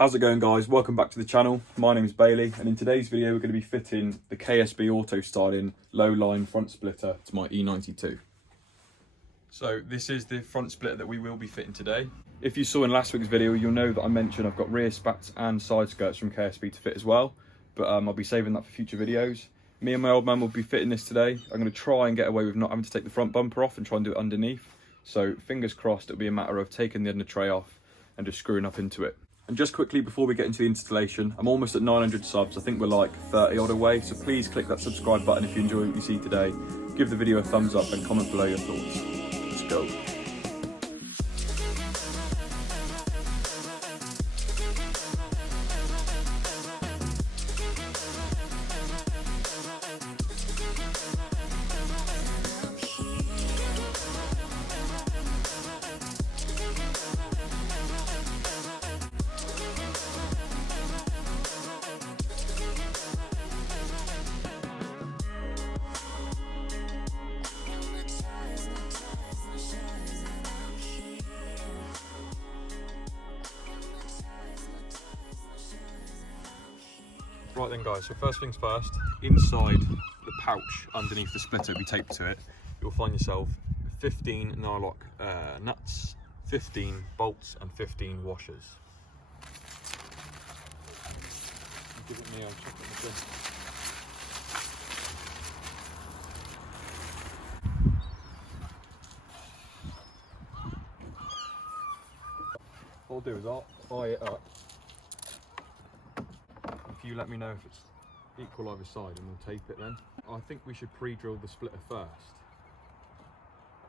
How's it going, guys? Welcome back to the channel. My name is Bailey, and in today's video we're going to be fitting the KSB Autostyling low line front splitter to my E92. So this is the front splitter that we will be fitting today. If you saw in last week's video, you'll know that I mentioned I've got rear spats and side skirts from KSB to fit as well, but I'll be saving that for future videos. Me and my old man will be fitting this today. I'm going to try and get away with not having to take the front bumper off and try and do it underneath. So fingers crossed it'll be a matter of taking the under tray off and just screwing up into it. And just quickly before we get into the installation, I'm almost at 900 subs. I think we're like 30 odd away. So please click that subscribe button if you enjoy what you see today. Give the video a thumbs up and comment below your thoughts. Let's go. Right then guys, so first things first, inside the pouch underneath the splitter we taped to it, you'll find yourself 15 nylock nuts, 15 bolts and 15 washers. Give it me, I'll check it with this. What I'll do is I'll eye it up. If you let me know if it's equal either side and we'll tape it then. I think we should pre-drill the splitter first.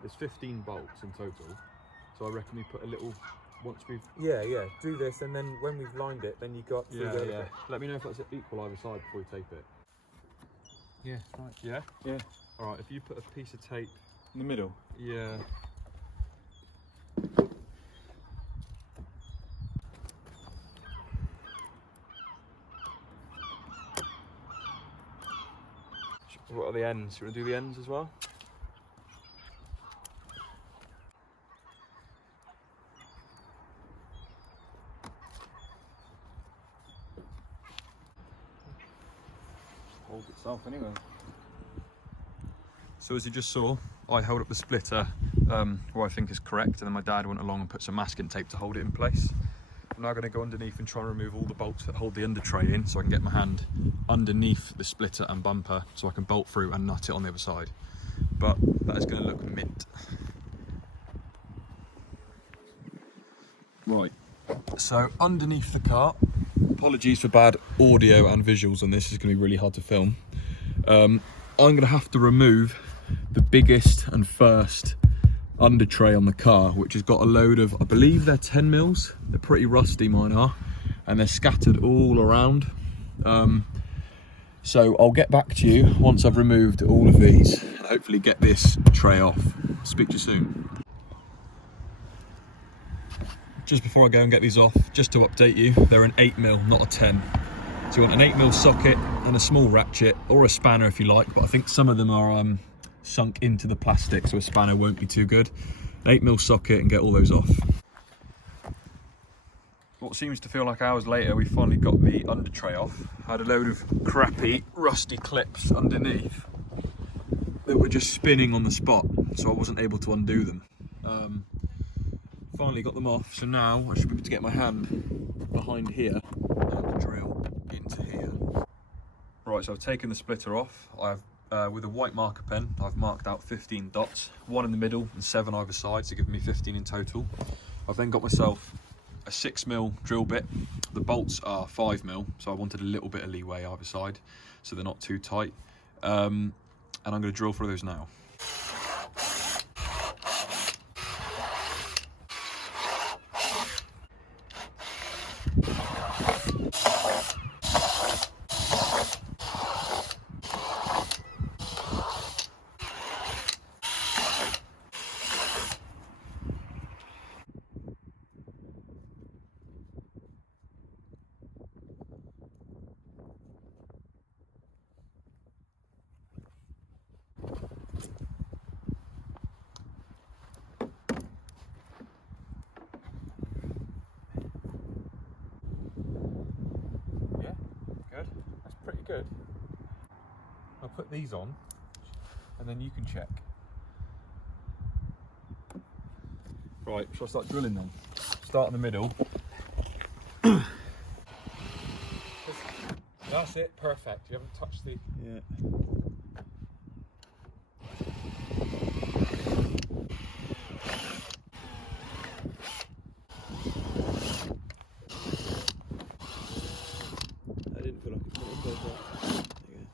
There's 15 bolts in total, so I reckon we put a little, once we've... Yeah, do this and then when we've lined it, then you got through the other bit. Let me know if that's equal either side before we tape it. Yeah, right. Yeah? Yeah. Alright, if you put a piece of tape... In the middle? Yeah. What are the ends? You want to do the ends as well? Holds itself anyway. So as you just saw, I held up the splitter where I think is correct, and then my dad went along and put some masking tape to hold it in place. I'm now going to go underneath and try and remove all the bolts that hold the under tray in, so I can get my hand underneath the splitter and bumper so I can bolt through and nut it on the other side. But that is going to look mint. Right, so underneath the car, apologies for bad audio and visuals on this, it's going to be really hard to film. I'm going to have to remove the biggest and first under tray on the car, which has got a load of, I believe they're 10 mils. They're pretty rusty, mine are, and they're scattered all around. So I'll get back to you once I've removed all of these and hopefully get this tray off. Speak to you soon. Just before I go and get these off, just to update you, they're an 8mm, not a 10. So you want an 8mm socket and a small ratchet, or a spanner if you like, but I think some of them are sunk into the plastic, so a spanner won't be too good. An 8mm socket and get all those off. What seems to feel like hours later, we finally got the under tray off. I had a load of crappy, rusty clips underneath that were just spinning on the spot, so I wasn't able to undo them. Finally got them off, so now I should be able to get my hand behind here and drill into here. Right, so I've taken the splitter off. With a white marker pen, I've marked out 15 dots, 1 in the middle and 7 either side, so giving me 15 in total. I've then got myself a 6mm drill bit. The bolts are 5mm, so I wanted a little bit of leeway either side, so they're not too tight. And I'm going to drill through those now. good. I'll put these on, and then you can check. Right, shall I start drilling then? Start in the middle. That's it, perfect. You haven't touched the... Yeah. I didn't feel like it went in both. There you go.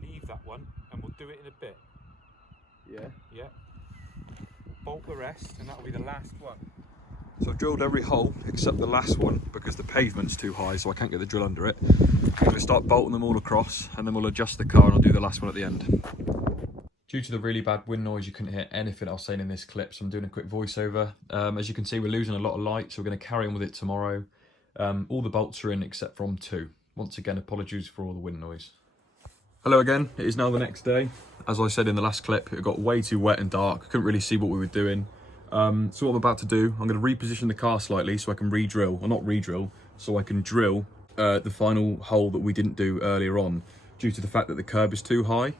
Leave that one, and we'll do it in a bit. Yeah. Yeah. We'll bolt the rest, and that'll be the last one. So I've drilled every hole except the last one because the pavement's too high, so I can't get the drill under it. I'm going to start bolting them all across, and then we'll adjust the car and I'll do the last one at the end. Due to the really bad wind noise, you couldn't hear anything I was saying in this clip, so I'm doing a quick voiceover. As you can see, we're losing a lot of light, so we're going to carry on with it tomorrow. All the bolts are in except from 2. Once again, apologies for all the wind noise. Hello again, it is now the next day. As I said in the last clip, it got way too wet and dark. I couldn't really see what we were doing. So what I'm about to do, I'm going to reposition the car slightly so I can re-drill, or not re-drill, so I can drill the final hole that we didn't do earlier on, due to the fact that the curb is too high.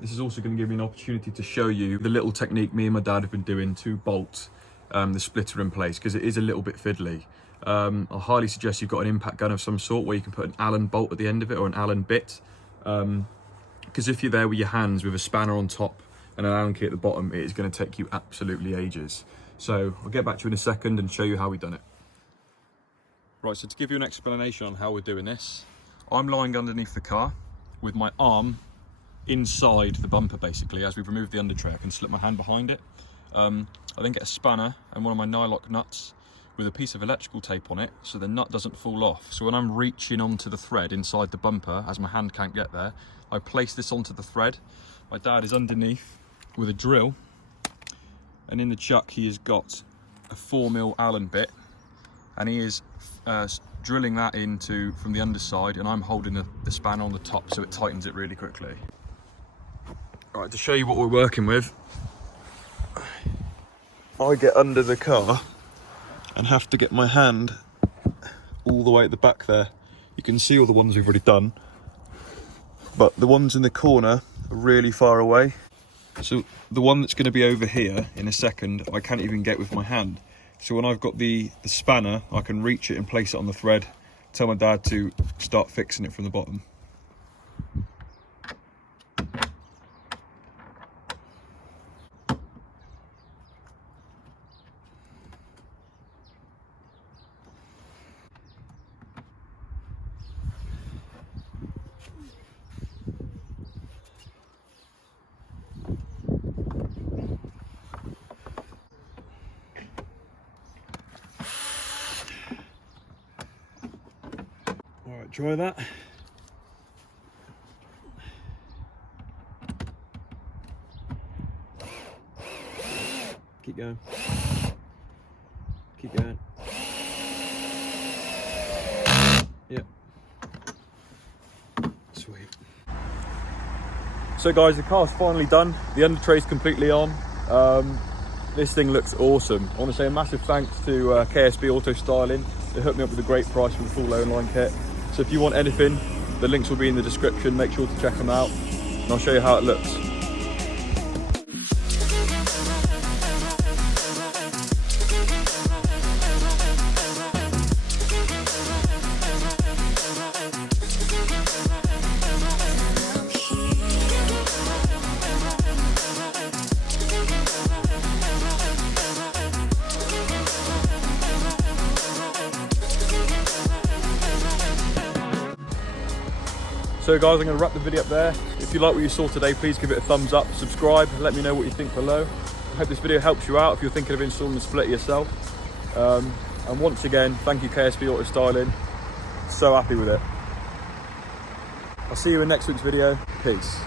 This is also going to give me an opportunity to show you the little technique me and my dad have been doing to bolt the splitter in place, because it is a little bit fiddly. I highly suggest you've got an impact gun of some sort where you can put an Allen bolt at the end of it, or an Allen bit, because if you're there with your hands with a spanner on top and an Allen key at the bottom, it is going to take you absolutely ages. So I'll get back to you in a second and show you how we've done it. Right, so to give you an explanation on how we're doing this, I'm lying underneath the car with my arm inside the bumper basically. As we've removed the under tray, I can slip my hand behind it. I then get a spanner and one of my nylock nuts with a piece of electrical tape on it so the nut doesn't fall off. So when I'm reaching onto the thread inside the bumper, as my hand can't get there, I place this onto the thread. My dad is underneath with a drill, and in the chuck he has got a 4mm Allen bit, and he is drilling that into from the underside, and I'm holding the spanner on the top so it tightens it really quickly. All right, to show you what we're working with, I get under the car and have to get my hand all the way at the back there. You can see all the ones we've already done, but the ones in the corner are really far away. So the one that's going to be over here in a second, I can't even get with my hand. So when I've got the spanner, I can reach it and place it on the thread, tell my dad to start fixing it from the bottom. All right, try that. Keep going. Keep going. Yep. Sweet. So guys, the car's finally done. The under tray's completely on. This thing looks awesome. I want to say a massive thanks to KSB Autostyling. They hooked me up with a great price for the full low line kit. So if you want anything, the links will be in the description. Make sure to check them out, and I'll show you how it looks. So guys, I'm going to wrap the video up there. If you like what you saw today, please give it a thumbs up, subscribe, and let me know what you think below. I hope this video helps you out if you're thinking of installing the splitter yourself. And once again, thank you KSB Autostyling. So happy with it. I'll see you in next week's video. Peace.